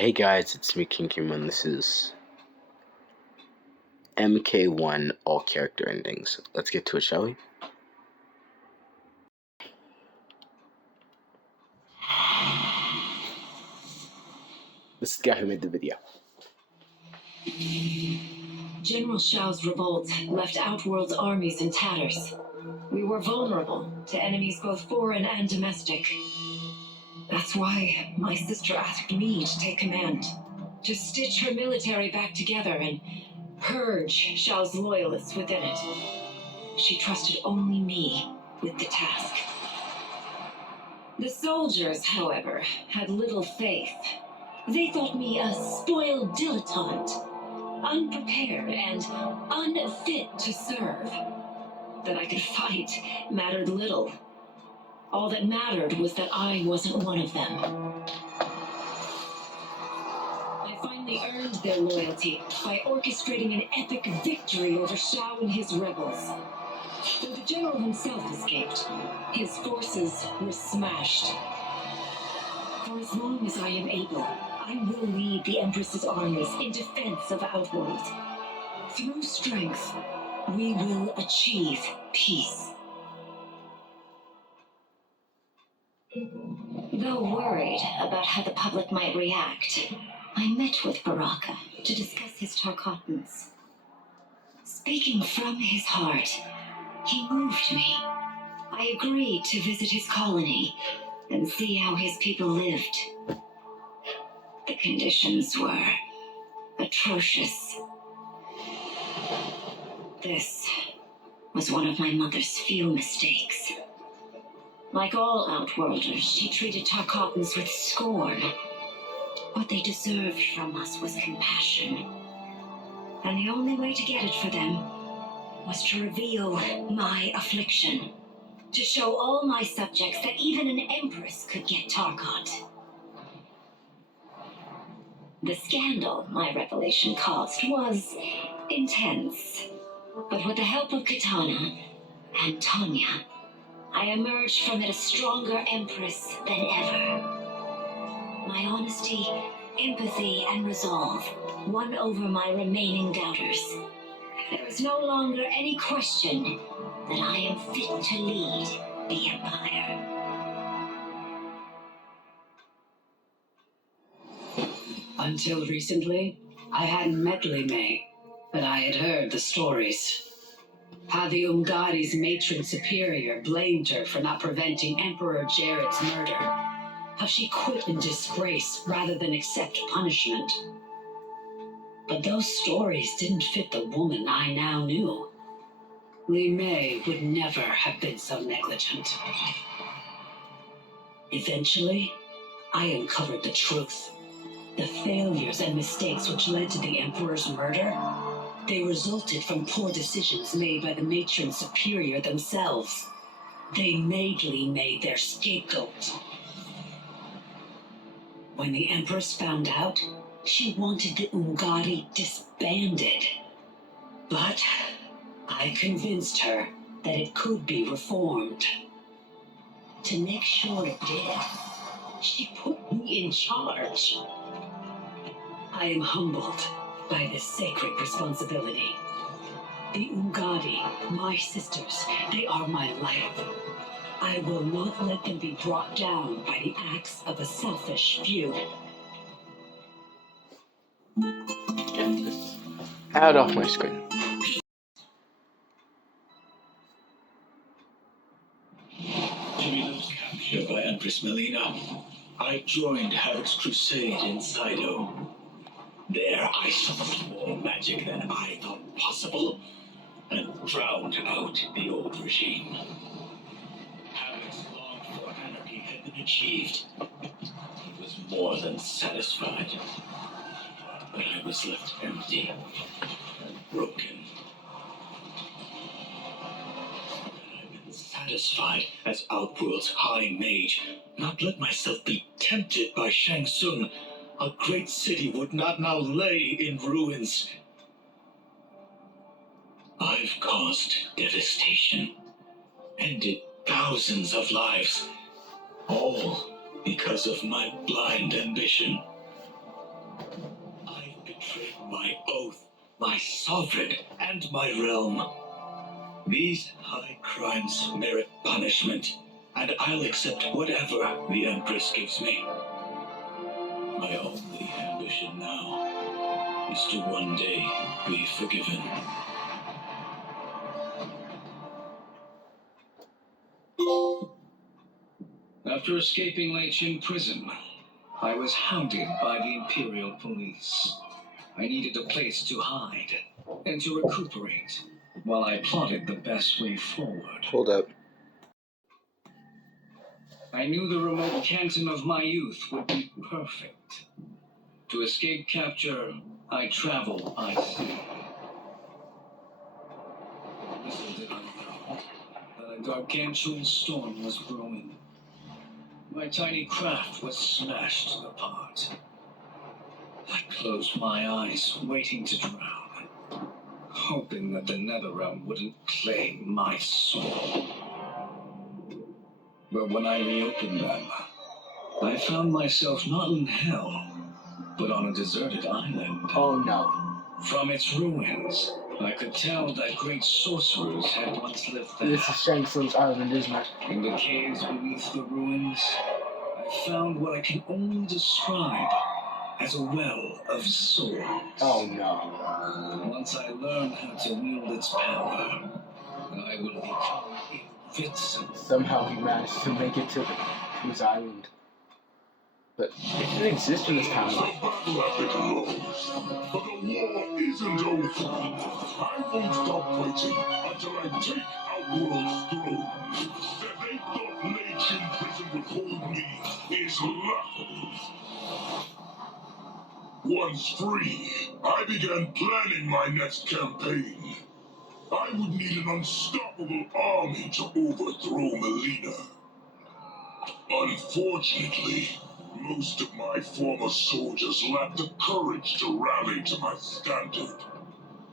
Hey guys, it's me, MK1. This is MK1 all character endings. Let's get to it, shall we? This is the guy who made the video. General Shao's revolt left Outworld's armies in tatters. We were vulnerable to enemies both foreign and domestic. That's why my sister asked me to take command, to stitch her military back together and purge Shao's loyalists within it. She trusted only me with the task. The soldiers, however, had little faith. They thought me a spoiled dilettante, unprepared and unfit to serve. That I could fight mattered little. All that mattered was that I wasn't one of them. I finally earned their loyalty by orchestrating an epic victory over Shao and his rebels. Though the general himself escaped, his forces were smashed. For as long as I am able, I will lead the Empress's armies in defense of Outworld. Through strength, we will achieve peace. Though worried about how the public might react, I met with Baraka to discuss his Tarkatans. Speaking from his heart, he moved me. I agreed to visit his colony and see how his people lived. The conditions were atrocious. This was one of my mother's few mistakes. Like all Outworlders, she treated Tarkatans with scorn. What they deserved from us was compassion. And the only way to get it for them was to reveal my affliction. To show all my subjects that even an empress could get Tarkat. The scandal my revelation caused was intense. But with the help of Katana and Tanya, I emerged from it a stronger empress than ever. My honesty, empathy, and resolve won over my remaining doubters. There is no longer any question that I am fit to lead the Empire. Until recently, I hadn't met Li Mei, but I had heard the stories. How the Umgadi's matron superior blamed her for not preventing Emperor Jared's murder. How she quit in disgrace rather than accept punishment. But those stories didn't fit the woman I now knew. Li Mei would never have been so negligent. Eventually, I uncovered the truth. The failures and mistakes which led to the Emperor's murder, they resulted from poor decisions made by the matron superior themselves. They made Li Mei their scapegoat. When the Empress found out, she wanted the Umgadi disbanded. But I convinced her that it could be reformed. To make sure it did, she put me in charge. I am humbled by this sacred responsibility. The Umgadi, my sisters, they are my life. I will not let them be brought down by the acts of a selfish few. Get this out of my screen. Imminent capture by Empress Melina, I joined Havoc's crusade in Sido. There I summoned more magic than I thought possible, and drowned out the old regime. Havoc's longed-for anarchy had been achieved. He was more than satisfied. But I was left empty and broken. I've been satisfied as Outworld's High Mage, not let myself be tempted by Shang Tsung. A great city would not now lay in ruins. I've caused devastation, ended thousands of lives, all because of my blind ambition. my oath, my sovereign, and my realm. These high crimes merit punishment, and I'll accept whatever the Empress gives me. My only ambition now is to one day be forgiven. After escaping Lei Chin prison, I was hounded by the Imperial Police. I needed a place to hide and to recuperate while I plotted the best way forward. Hold up. I knew the remote canton of my youth would be perfect. To escape capture, I traveled by sea. Little did I know that a gargantuan storm was brewing. My tiny craft was smashed apart. I closed my eyes, waiting to drown, hoping that the Netherrealm wouldn't claim my soul. But when I reopened them, I found myself not in hell, but on a deserted island. Oh no. From its ruins, I could tell that great sorcerers had once lived there. This is Shang Tsung's island, isn't it? In the caves beneath the ruins, I found what I can only describe as a well of souls. Oh no. Once I learn how to wield its power, I will become invincible. Somehow he managed to make it to his island. But it didn't exist in this time. But the war isn't over. I won't stop fighting until I take Outworld's throne. That they thought Lei Chin prison would hold me is laughable. Once free, I began planning my next campaign. I would need an unstoppable army to overthrow Melina. Unfortunately, most of my former soldiers lacked the courage to rally to my standard.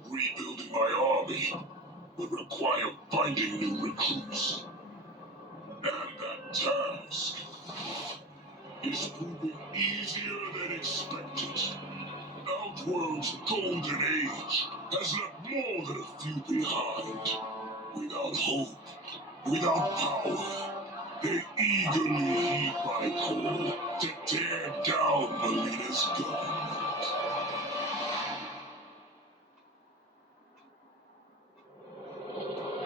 Rebuilding my army would require finding new recruits. And that task is proving easier than expected. Outworld's golden age has left more than a few behind. Without hope, without power, they eagerly heed my call to tear down Melina's government.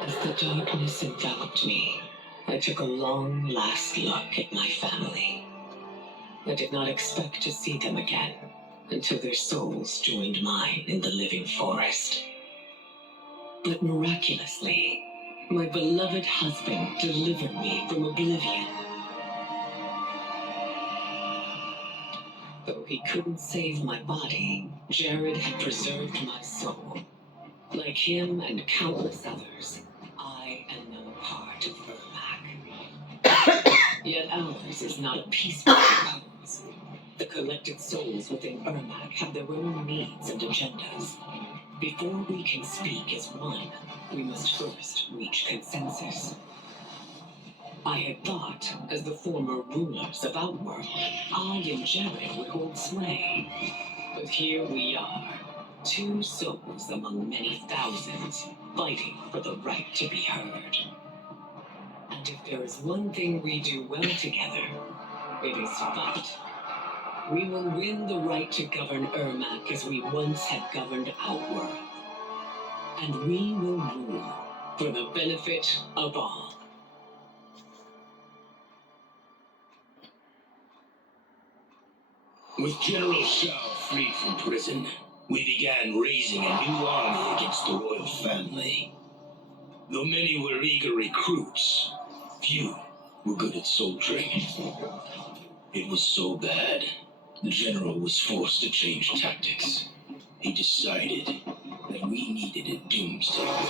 As the darkness enveloped me, I took a long last look at my family. I did not expect to see them again until their souls joined mine in the living forest. But miraculously, my beloved husband delivered me from oblivion. Though he couldn't save my body, Jared had preserved my soul. Like him and countless others, I am now a part of Ermac. Yet ours is not a peaceful repose. The collected souls within Ermac have their own needs and agendas. Before we can speak as one, we must first reach consensus. I had thought, as the former rulers of Outworld, I and Jared would hold sway. But here we are, two souls among many thousands, fighting for the right to be heard. And if there is one thing we do well together, it is fight. We will win the right to govern Ermac as we once had governed Outworld. And we will rule for the benefit of all. With General Shao freed from prison, we began raising a new army against the royal family. Though many were eager recruits, few were good at soldiering. It was so bad, the general was forced to change tactics. He decided that we needed a doomsday weapon.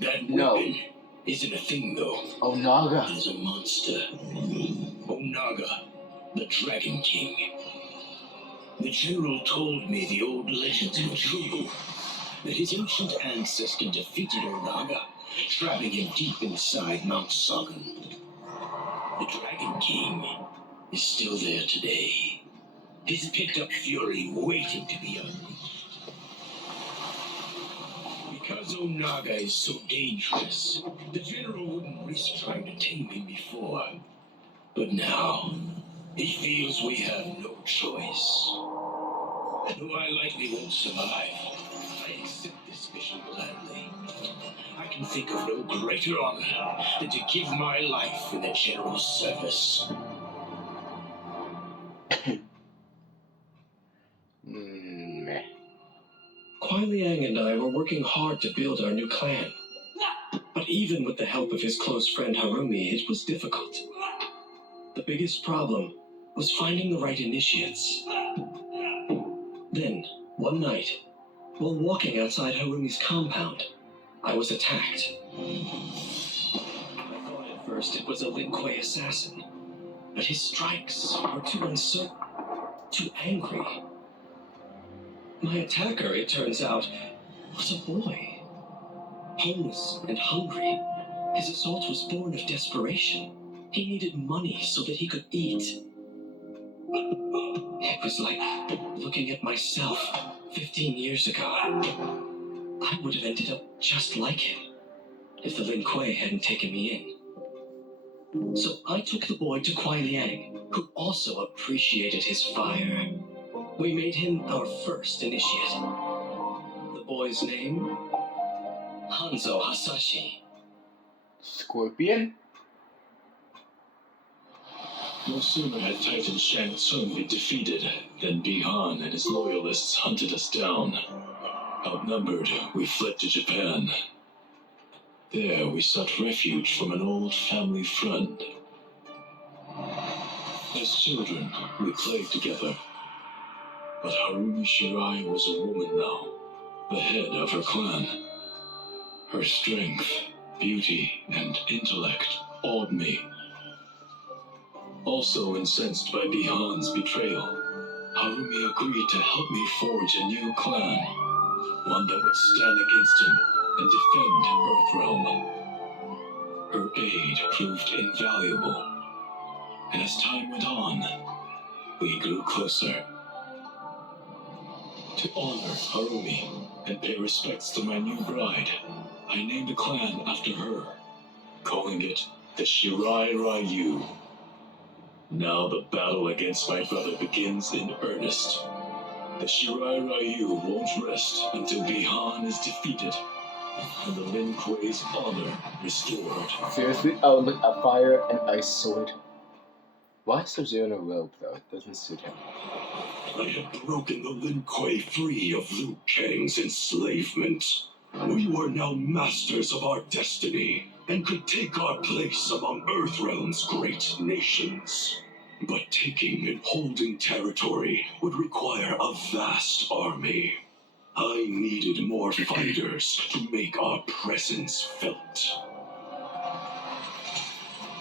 That weapon isn't a thing, though. Onaga. It is a monster. Onaga, the Dragon King. The general told me the old legends were true. That his ancient ancestor defeated Onaga, trapping him deep inside Mount Sagan. The Dragon King is still there today, his pent-up fury waiting to be unleashed. Because Onaga is so dangerous, the General wouldn't risk trying to tame him before. But now, he feels we have no choice. And though I likely won't survive, I accept this mission gladly. I can think of no greater honor than to give my life in the General's service. Meh. Kuai Liang and I were working hard to build our new clan. But even with the help of his close friend Harumi, it was difficult. The biggest problem was finding the right initiates. Then, one night, while walking outside Harumi's compound, I was attacked. I thought at first it was a Lin Kuei assassin, but his strikes were too uncertain, too angry. My attacker, it turns out, was a boy. Homeless and hungry, his assault was born of desperation. He needed money so that he could eat. It was like looking at myself 15 years ago. I would have ended up just like him if the Lin Kuei hadn't taken me in. So I took the boy to Kuai Liang, who also appreciated his fire. We made him our first initiate. The boy's name? Hanzo Hasashi. Scorpion? No sooner had Titan Shang Tsung been defeated than Bihan and his loyalists hunted us down. Outnumbered, we fled to Japan. There we sought refuge from an old family friend. As children, we played together. But Harumi Shirai was a woman now, the head of her clan. Her strength, beauty, and intellect awed me. Also incensed by Bihan's betrayal, Harumi agreed to help me forge a new clan, one that would stand against him and defend Earthrealm. Her aid proved invaluable, and as time went on, we grew closer. To honor Harumi and pay respects to my new bride, I named the clan after her, calling it the Shirai Ryu. Now the battle against my brother begins in earnest. The Shirai Ryu won't rest until Bihan is defeated and the Lin Kuei's honor restored. Seriously? Oh, look, a fire and ice sword. Why is Sub-Zero in a robe, though? It doesn't suit him. I had broken the Lin Kuei free of Liu Kang's enslavement. We were now masters of our destiny and could take our place among Earthrealm's great nations. But taking and holding territory would require a vast army. I needed more fighters to make our presence felt.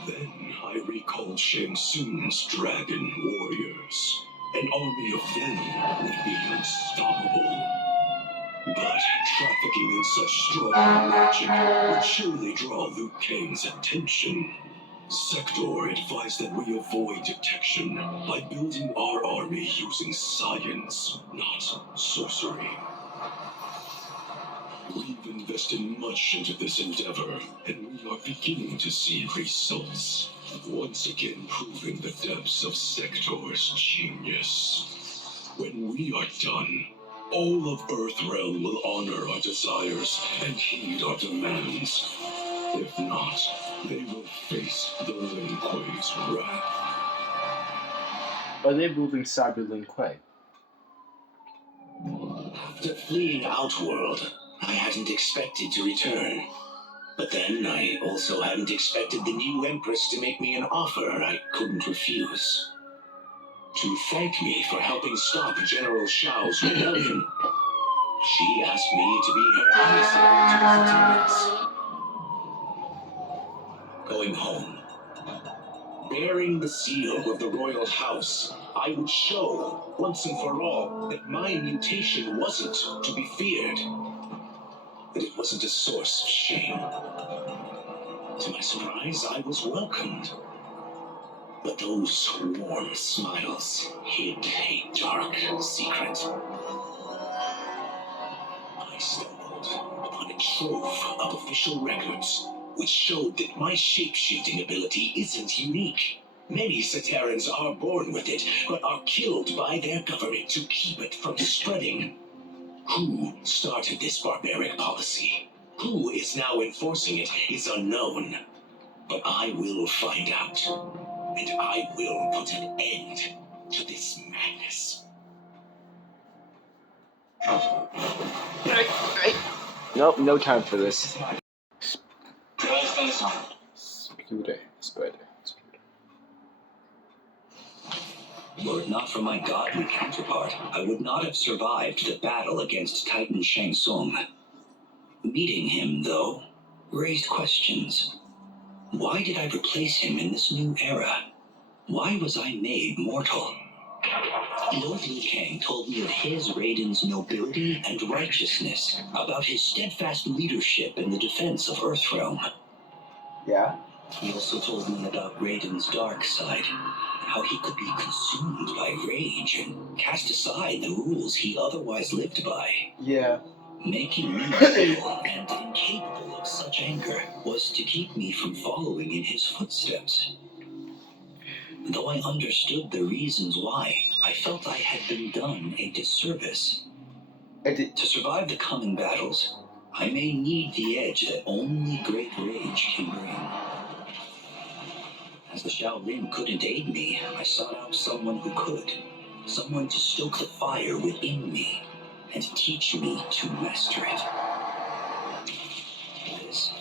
Then I recalled Shang Tsung's dragon warriors. An army of them would be unstoppable. But trafficking in such strong magic would surely draw Liu Kang's attention. Sector advised that we avoid detection by building our army using science, not sorcery. We've invested much into this endeavor, and we are beginning to see results. Once again proving the depths of Sector's genius. When we are done, all of Earthrealm will honor our desires and heed our demands. If not, they will face the Lin Kuei's wrath. Are they moving Cyber Lin Kuei? After fleeing Outworld, I hadn't expected to return. But then I also hadn't expected the new Empress to make me an offer I couldn't refuse. To thank me for helping stop General Shao's rebellion, she asked me to be her emissary to the settlements. Going home, bearing the seal of the royal house, I would show, once and for all, that my mutation wasn't to be feared. That it wasn't a source of shame. To my surprise, I was welcomed. But those warm smiles hid a dark secret. I stumbled upon a trove of official records, which showed that my shape-shifting ability isn't unique. Many Satarans are born with it, but are killed by their government to keep it from spreading. Who started this barbaric policy? Who is now enforcing it is unknown. But I will find out, and I will put an end to this madness. Nope, no time for this. Spider. Were it not for my godly counterpart, I would not have survived the battle against Titan Shang Tsung. Meeting him, though, raised questions. Why did I replace him in this new era? Why was I made mortal? Lord Liu Kang told me of his Raiden's nobility and righteousness, about his steadfast leadership in the defense of Earthrealm. Yeah. He also told me about Raiden's dark side, how he could be consumed by rage and cast aside the rules he otherwise lived by. Yeah. Making me evil and incapable of such anger was to keep me from following in his footsteps. Though I understood the reasons why, I felt I had been done a disservice. To survive the coming battles, I may need the edge that only great rage can bring. As the Shaolin couldn't aid me, I sought out someone who could. Someone to stoke the fire within me and teach me to master it. This,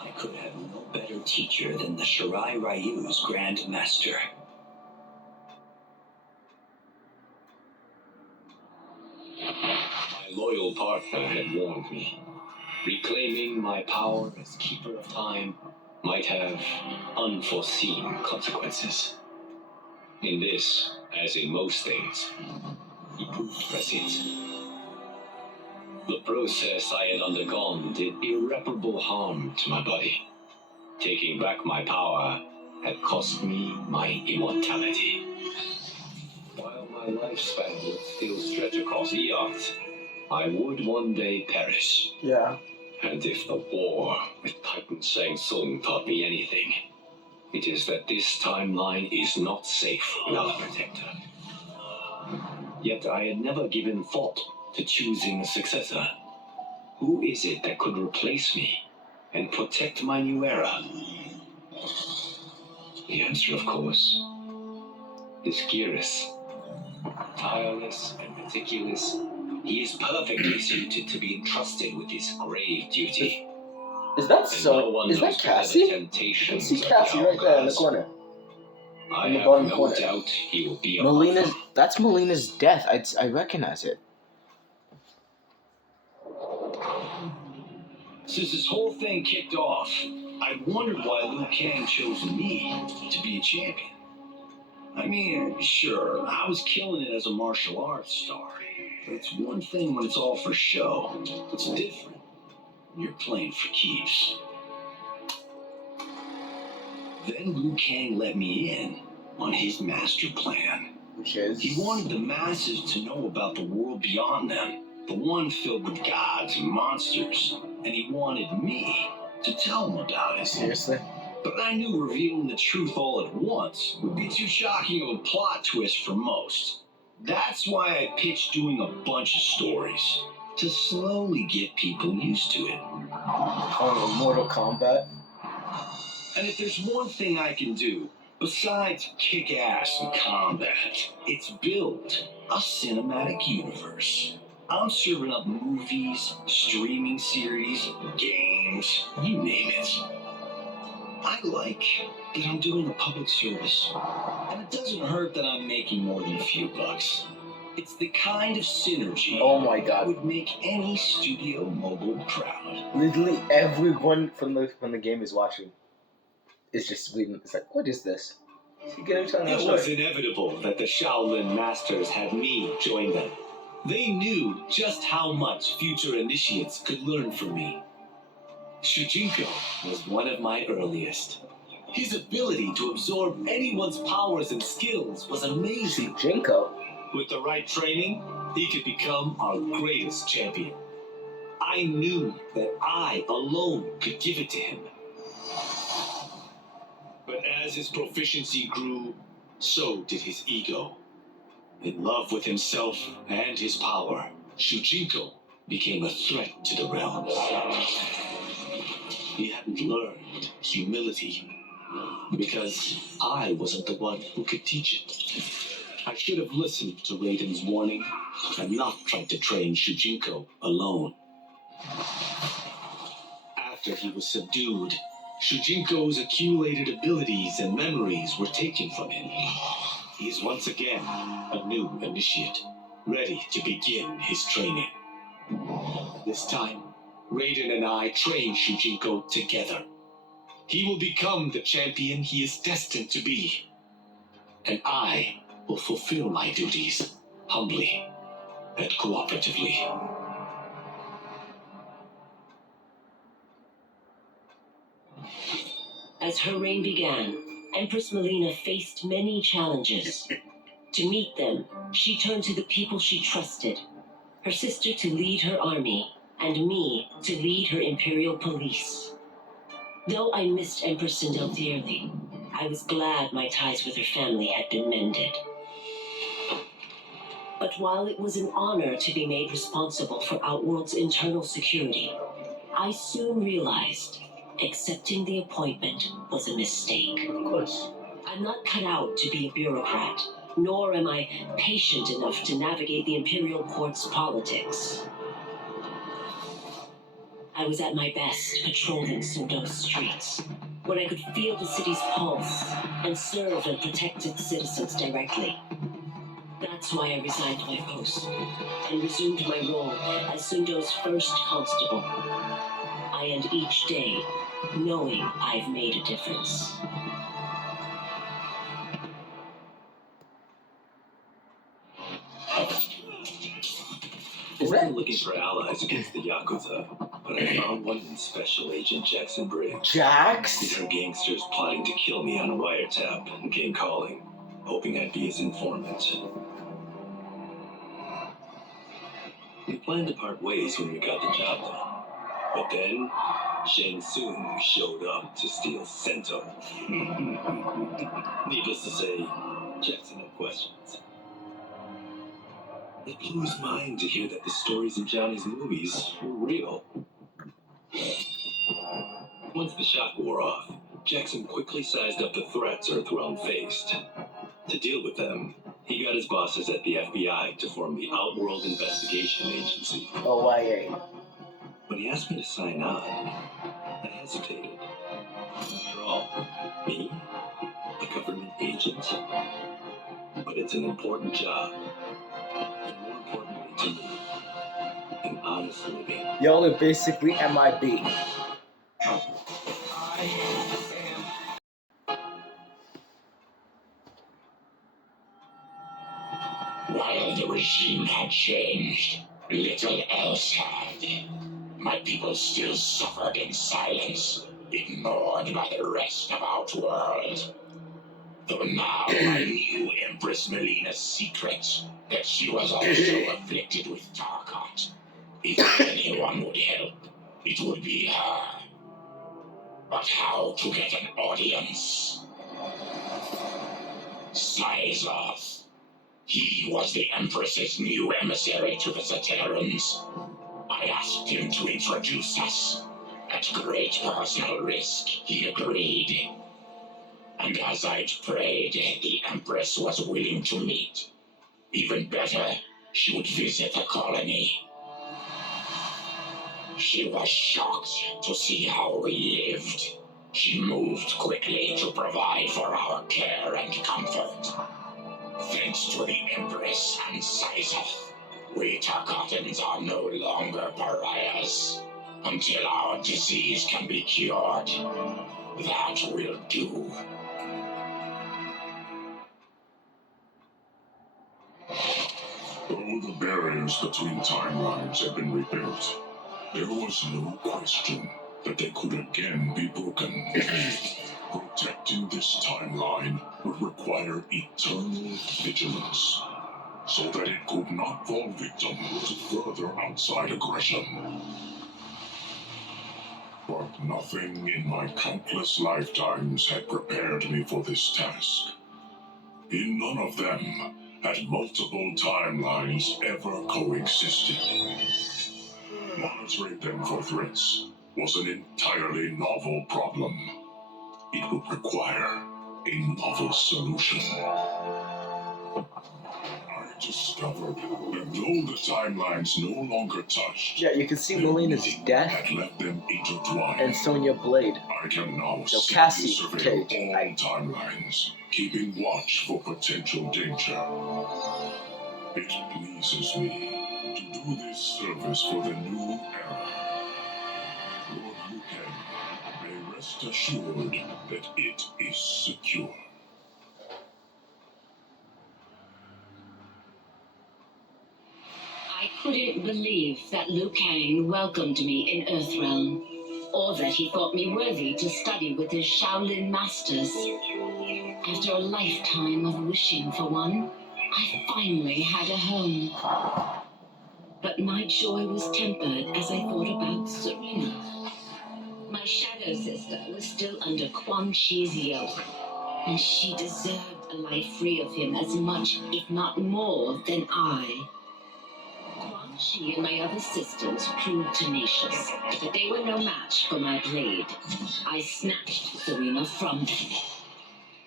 I could have no better teacher than the Shirai Ryu's Grand Master. My loyal partner had warned me. Reclaiming my power as Keeper of Time might have unforeseen consequences. In this, as in most things, he proved prescient. The process I had undergone did irreparable harm to my body. Taking back my power had cost me my immortality. While my lifespan would still stretch across eons, I would one day perish. Yeah. And if the war with Titan Shang Tsung taught me anything, it is that this timeline is not safe without a protector. Yet I had never given thought to choosing a successor. Who is it that could replace me and protect my new era? The answer, of course, is Geras. Tireless and meticulous, he is perfectly suited to be entrusted with this grave duty. Is that And so? no one Is that knows better Cassie? the You can temptations see of the Cassie right there in the hourglass. corner. I in the have bottom no corner. doubt he will be Melina's. That's Melina's death. I recognize it. Since this whole thing kicked off, I wondered why Liu Kang chose me to be a champion. I mean, sure, I was killing it as a martial arts star, but it's one thing when it's all for show. It's different when you're playing for keeps. Then Liu Kang let me in on his master plan. Which is. He wanted the masses to know about the world beyond them, the one filled with gods and monsters, and he wanted me to tell them about it. Seriously? But I knew revealing the truth all at once would be too shocking of a plot twist for most. That's why I pitched doing a bunch of stories, to slowly get people used to it. Oh, Mortal Kombat? And if there's one thing I can do, besides kick ass in combat, it's build a cinematic universe. I'm serving up movies, streaming series, games, you name it. I like that I'm doing a public service. And it doesn't hurt that I'm making more than a few bucks. It's the kind of synergy Oh my that god. would make any studio mogul proud. Literally everyone from the game is watching. It's just waiting. It's like, what is this? Is he gonna tell me It was inevitable that the Shaolin Masters had me join them. They knew just how much future initiates could learn from me. Shujinko was one of my earliest. His ability to absorb anyone's powers and skills was amazing. Jinko. With the right training, he could become our greatest champion. I knew that I alone could give it to him. But as his proficiency grew, so did his ego. In love with himself and his power, Shujinko became a threat to the realms. He hadn't learned humility because I wasn't the one who could teach it. I should have listened to Raiden's warning and not tried to train Shujinko alone. After he was subdued, Shujinko's accumulated abilities and memories were taken from him. He is once again a new initiate, ready to begin his training. This time, Raiden and I train Shujinko together. He will become the champion he is destined to be. And I will fulfill my duties humbly and cooperatively. As her reign began, Empress Melina faced many challenges. To meet them, she turned to the people she trusted. Her sister to lead her army, and me to lead her imperial police. Though I missed Empress Sindel dearly, I was glad my ties with her family had been mended. But while it was an honor to be made responsible for Outworld's internal security, I soon realized accepting the appointment was a mistake. Of course. I'm not cut out to be a bureaucrat, nor am I patient enough to navigate the Imperial Court's politics. I was at my best patrolling Sundo's streets, when I could feel the city's pulse and serve and protect its citizens directly. That's why I resigned my post and resumed my role as Sundo's first constable. I end each day knowing I've made a difference. I wasn't looking for allies against the Yakuza, but I found one in Special Agent Jackson Briggs. Jax? These are gangsters plotting to kill me on a wiretap and came calling, hoping I'd be his informant. We planned to part ways when we got the job done. But then, Shang Tsung showed up to steal Sento. Needless to say, Jackson had questions. It blew his mind to hear that the stories in Johnny's movies were real. Once the shock wore off, Jackson quickly sized up the threats Earthrealm faced. To deal with them, he got his bosses at the FBI to form the Outworld Investigation Agency. OIA. When he asked me to sign on, I hesitated. After all, me? A government agent? But it's an important job. And more importantly to me, an honest living. Y'all are basically MIB. While the regime had changed, little else had. My people still suffered in silence, ignored by the rest of Outworld. Though now I knew Empress Melina's secret, that she was also afflicted with Tarkat. If anyone would help, it would be her. But how to get an audience? Sizoth. He was the Empress's new emissary to the Zaterrans. I asked him to introduce us. At great personal risk, he agreed. And as I'd prayed, the Empress was willing to meet. Even better, she would visit the colony. She was shocked to see how we lived. She moved quickly to provide for our care and comfort. Thanks to the Empress and Sizoth, we Tarkatans are no longer pariahs. Until our disease can be cured, that will do. All the barriers between timelines had been rebuilt. There was no question that they could again be broken. Protecting this timeline would require eternal vigilance, so that it could not fall victim to further outside aggression. But nothing in my countless lifetimes had prepared me for this task. In none of them had multiple timelines ever coexisted. Monitoring them for threats was an entirely novel problem. It would require a novel solution. I discovered that though the timelines no longer touched, Yeah, you can see Melina's death had left them intertwined. and Sonya Blade. I can now Cassie survey Cage. all timelines, keeping watch for potential danger. It pleases me to do this service for the new era. Lord Liu Kang may rest assured that it is secure. I couldn't believe that Liu Kang welcomed me in Earthrealm, or that he thought me worthy to study with his Shaolin masters. After a lifetime of wishing for one, I finally had a home. But my joy was tempered as I thought about Serena. My shadow sister was still under Quan Chi's yoke, and she deserved a life free of him as much, if not more, than I. Quan Chi and my other sisters proved tenacious, but they were no match for my blade. I snatched Serena from them.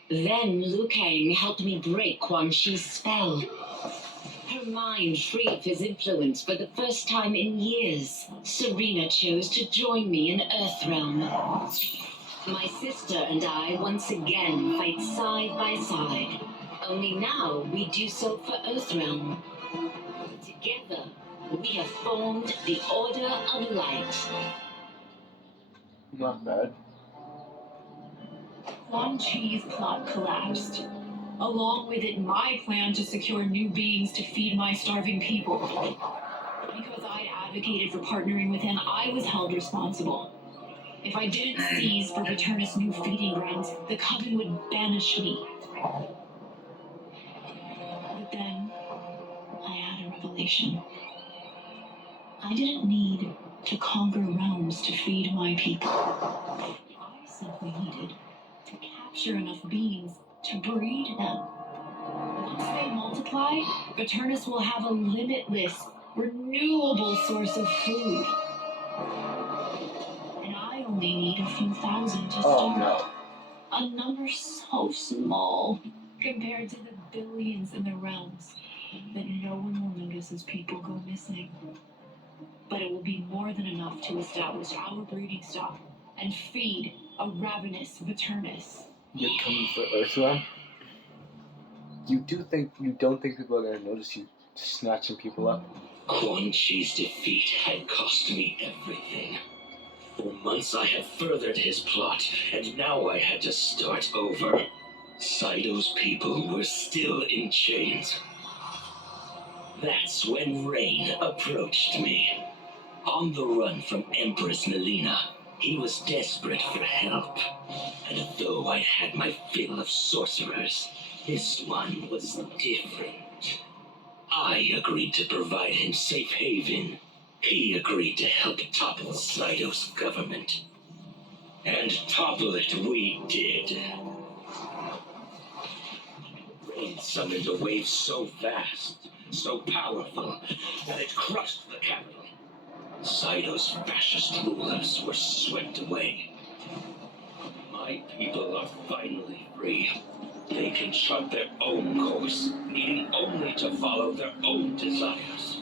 Then Liu Kang helped me break Quan Chi's spell. Her mind free of his influence for the first time in years, Serena chose to join me in Earthrealm. My sister and I once again fight side by side. Only now we do so for Earthrealm. Together, we have formed the Order of Light. Not bad. Quan Chi's plot collapsed. Along with it, my plan to secure new beings to feed my starving people. Because I advocated for partnering with him, I was held responsible. If I didn't seize for Returnus' new feeding grounds, the Coven would banish me. But then, I had a revelation. I didn't need to conquer realms to feed my people. I simply needed to capture enough beings to breed them. Once they multiply, Returnus will have a limitless, renewable source of food. And I only need a few thousand to start. No. A number so small compared to the billions in the realms that no one will notice as people go missing. But it will be more than enough to establish our breeding stock and feed a ravenous Returnus. You're coming for Earthrealm? You don't think people are gonna notice you snatching people up? Quan Chi's defeat had cost me everything. For months I had furthered his plot, and now I had to start over. Saito's people were still in chains. That's when Rain approached me. On the run from Empress Melina, he was desperate for help. And though I had my fill of sorcerers, this one was different. I agreed to provide him safe haven. He agreed to help topple Saito's government. And topple it we did. Rain summoned a wave so vast, so powerful, that it crushed the capital. Saito's fascist rulers were swept away. My people are finally free. They can chart their own course, needing only to follow their own desires.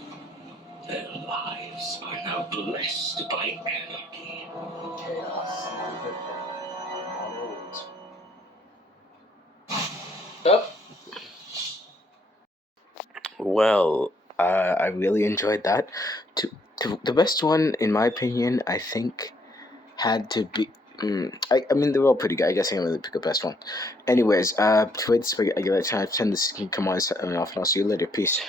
Their lives are now blessed by anarchy. Chaos. Up. Well, I really enjoyed that. The best one, in my opinion, I think, had to be. I mean, they're all pretty good. I guess I can really pick the best one. Anyways, to this, I give it a time. 10 this can come on and off, and I'll see you later. Peace.